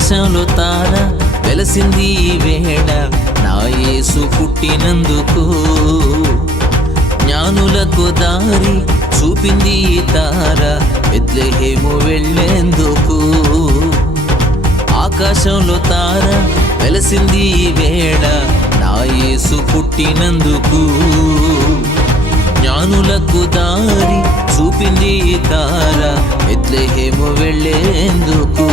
ఆకాశంలో తార వెలసింది ఈ వేళ నా యేసు పుట్టినందుకు. జ్ఞానులకు దారి చూపింది ఈ తార బెత్లెహేము వెళ్ళేందుకు. ఆకాశంలో తార వెలసింది ఈ వేళ నా యేసు పుట్టినందుకు. జ్ఞానులకు దారి చూపింది ఈ తార బెత్లెహేము వెళ్ళేందుకు.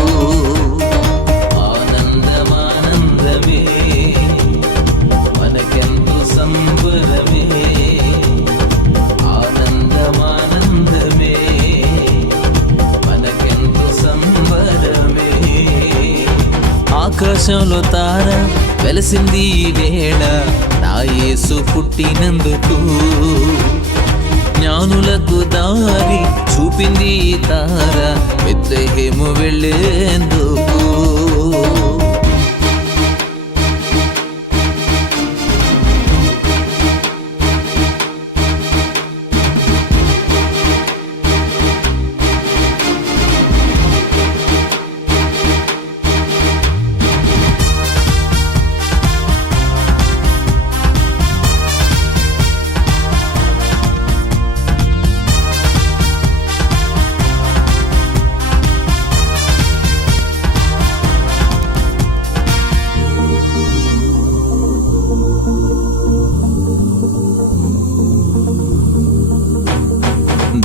ఆనందమానందమే మనకెంతో సంబరమే, ఆనందమానందమే మనకెంతో సంబరమే. ఆకాశంలో తార వెలసింది ఈ వేళ నా యేసు పుట్టినందుకు. జ్ఞానులకు దారి చూపింది ఈ తార బెత్లెహేము వెళ్ళేందుకు.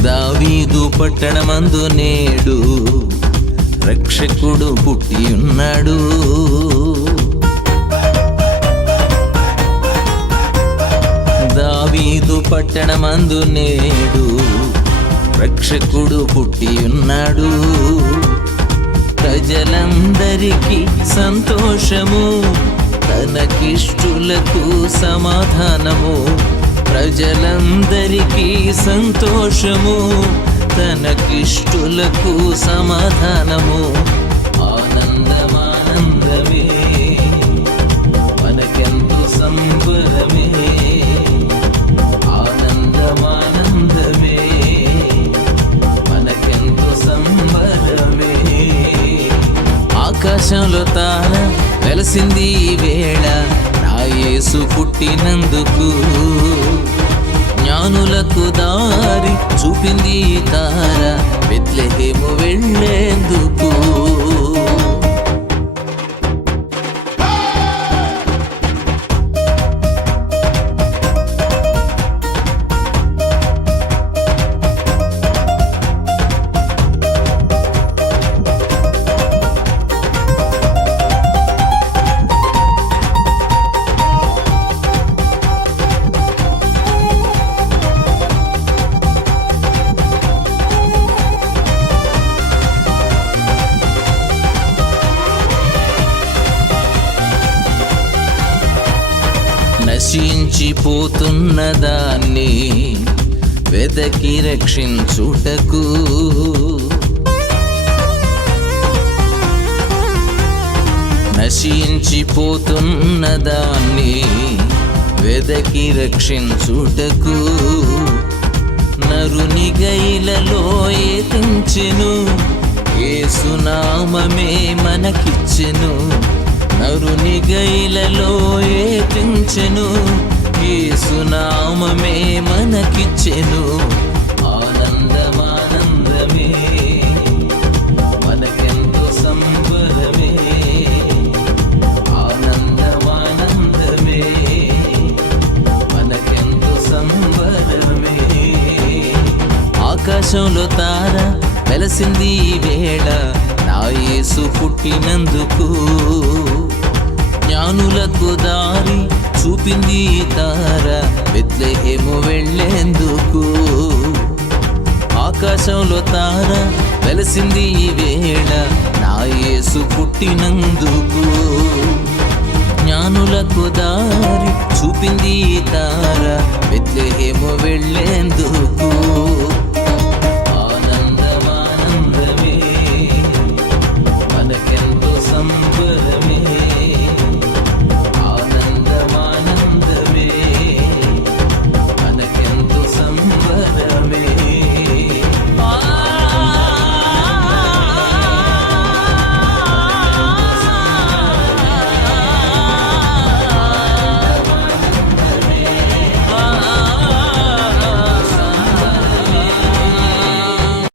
దావీదు పట్టణమందు నేడు రక్షకుడు పుట్టి ఉన్నాడు. దావీదు పట్టణమందు నేడు రక్షకుడు పుట్టి ఉన్నాడు. ప్రజలందరికీ సంతోషము, తనకిష్టులకు సమాధానము. ప్రజలందరికీ సంతోషము, తనకిష్టులకు సమాధానము. ఆనందమానందమే మనకెంతో సంబరమే, ఆనందమానందమే మనకెంతో సంబరమే. ఆకాశంలో తార వెలసింది ఈ వేళ నా యేసు పుట్టినందుకు. జ్ఞానులకు దారి చూపింది ఈ తార బెత్లెహేము వెళ్ళేందుకు. నశించిపోతున్న దాన్ని వెదకి రక్షించుటకు, నశించిపోతున్న దాన్ని వెదకి రక్షించుటకు. నరుని గైలలో ఏతించెను, యేసు నామమే మనకిచ్చెను. నరుని గైలలో ఏతించెను, యేసు నామమే మనకిచ్చెను. ఆనందమానందమే మనకెంతో సంబరమే, ఆనందమానందమే మనకెంతో సంబరమే. ఆకాశంలో తార వెలసింది ఈ వేళ నా యేసు పుట్టినందుకు. జ్ఞానులకు దారి చూపింది ఈ తార బెత్లెహేము వెళ్ళేందుకు. ఆకాశంలో తార వెలసింది ఈ వేళ నా యేసు పుట్టినందుకు. జ్ఞానులకు దారి చూపింది ఈ తార బెత్లెహేము వెళ్ళేందుకు.